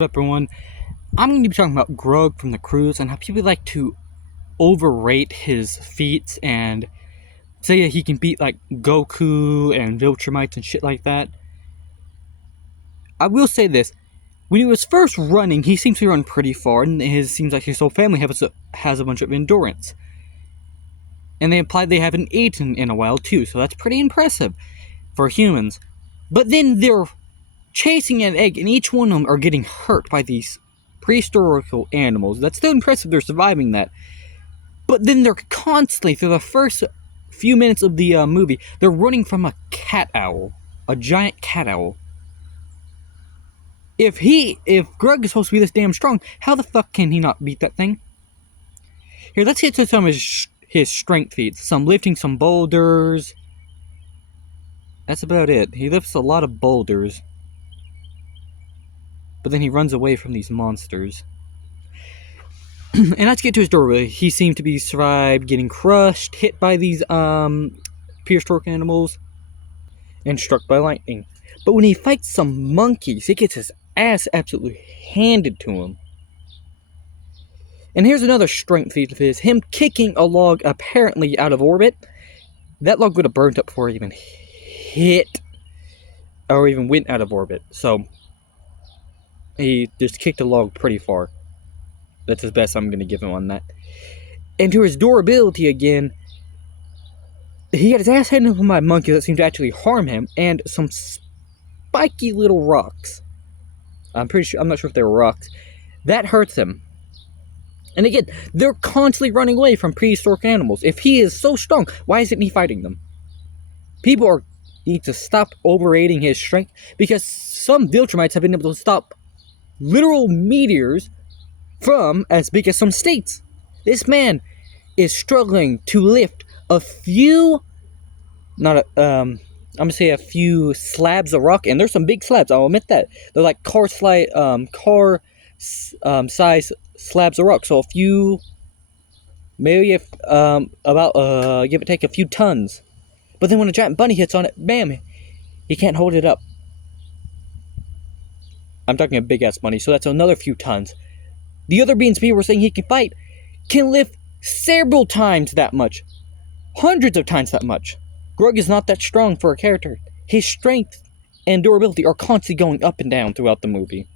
Up, everyone? I'm going to be talking about Grug from the Croods and how people like to overrate his feats and say that he can beat like Goku and Viltrumites and shit like that. I will say this: when he was first running, he seems to run pretty far, and seems like his whole family has a bunch of endurance. And they implied they haven't eaten in a while too, so that's pretty impressive for humans. But then they're chasing an egg, and each one of them are getting hurt by these prehistorical animals. That's still impressive they're surviving that. But then they're constantly, through the first few minutes of the movie, they're running from a cat owl. A giant cat owl. If Grug is supposed to be this damn strong, how the fuck can he not beat that thing? Here, let's get to some of his strength feats. Some lifting some boulders. That's about it. He lifts a lot of boulders. But then he runs away from these monsters. And let's get to his durability. He seemed to be survived getting crushed, hit by these prehistoric animals, and struck by lightning. But when he fights some monkeys, he gets his ass absolutely handed to him. And here's another strength feat of his: him kicking a log apparently out of orbit. That log would have burnt up before it even hit or even went out of orbit. So he just kicked a log pretty far. That's his best I'm going to give him on that. And to his durability again, he got his ass handed to him by monkeys that seemed to actually harm him, and some spiky little rocks. I'm not sure if they were rocks. That hurts him. And again, they're constantly running away from prehistoric animals. If he is so strong, why isn't he fighting them? People need to stop overrating his strength, because some Viltrumites have been able to stop literal meteors from as big as some states. This man is struggling to lift a few, I'm gonna say a few slabs of rock, and there's some big slabs. I'll admit that they're like car size slabs of rock. So a few, maybe if give or take a few tons. But then when a giant bunny hits on it, bam, he can't hold it up. I'm talking a big ass bunny, so that's another few tons. The other beings people were saying he can fight can lift several times that much. Hundreds of times that much. Grug is not that strong for a character. His strength and durability are constantly going up and down throughout the movie.